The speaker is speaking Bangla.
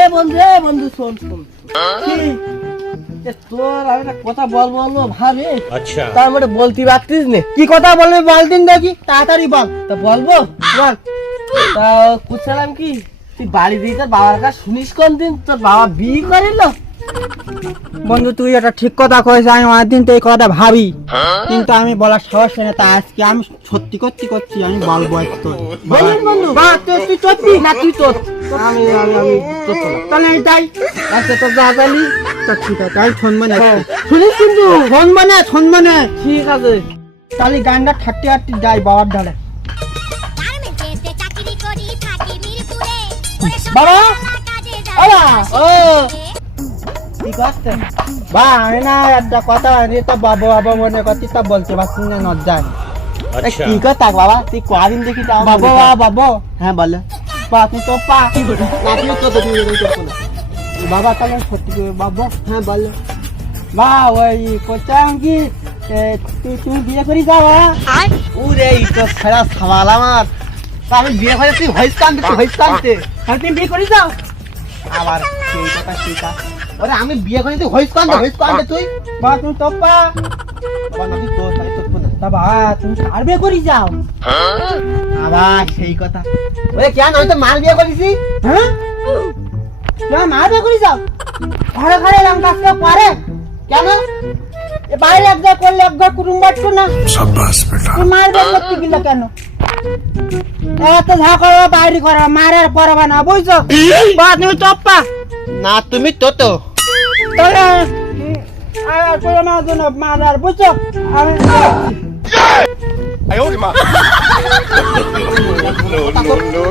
এ বন্ধু শোন তোর আমি একটা কথা বলবো ভাবে, আচ্ছা তার মানে বলতে পারতিস নে। কি কথা বলবি বলদিন দেখি, তাড়াতাড়ি বল। তা বলবো বল। তা কুছালাম কি, তুই বাড়ি দিয়ে তোর বাবার কাছে শুনিস কোন দিন তোর বাবা বিয়ে করিল? বন্ধু তুই এটা ঠিক কথা কয়েছিস, আমি অনেকদিন তো এই কথা ভাবি, কিন্তু আমি বলার সাহস হয় না। তা আজকে আমি সত্যি করছি, আমি বলবো একটু। বলুন বন্ধু, তুই সত্যি না তুই তোর আমি তোর তো না। তাহলে আমি তাই। আচ্ছা তোর যা চাইলি তা ঠিক আছে, আমি শুনবো না। হ্যাঁ, শুনিস কিন্তু। শুনবো না। ঠিক আছে, তাহলে গানটা ঠাট্টি হাট্টি যাই বাবার ধারে। বাবা বাবা ও কি করছেন? বা আমি না একটা কথা তা বাবা মনে করছি, তা বলতে পারছি না নজ্জায়। আচ্ছা কি কথা বাবা, তুই কদিন দেখি তাও বাবা হ্যাঁ বলে বা তুই তো পা কি করে না তুই তো তুই বাবা, তাহলে সত্যি করে বাবা। হ্যাঁ বলে বা ওই কোথাও কি তুমি বিয়ে করি যাওয়া? ওরে এই তো সারা সামাল আমার। তা আমি বিয়ে করে তুই ভয়েস কানতে তুমি বিয়ে করি যাও? আবার সেই কথা ওরে আমি বিয়ে করে তুই ভয়েস কানতে তুই বা তুমি তো পা আবার নাকি তোর তাই তোর না তা বা তুমি আর বিয়ে করি যাও? আবার সেই কথা। ওরে কেন আমি তো মার বিয়ে করেছি। হ্যাঁ তুমি মা বিয়ে করি যাও? ঘরে ঘরে এরকম কাজ কেউ করে? কেন? এ বাইরে একবার করলে একবার কুটুম বাটতো না। তুমি মার বিয়ে করতে গেলে কেন? এত ঝা করবা বাইরে করবা, মার আর পড়াবা না, বুঝছো? বা তুমি টপ্পা না তুমি তো তাহলে আর করো না জন্য মার আর, বুঝছো? আমি no, no, no.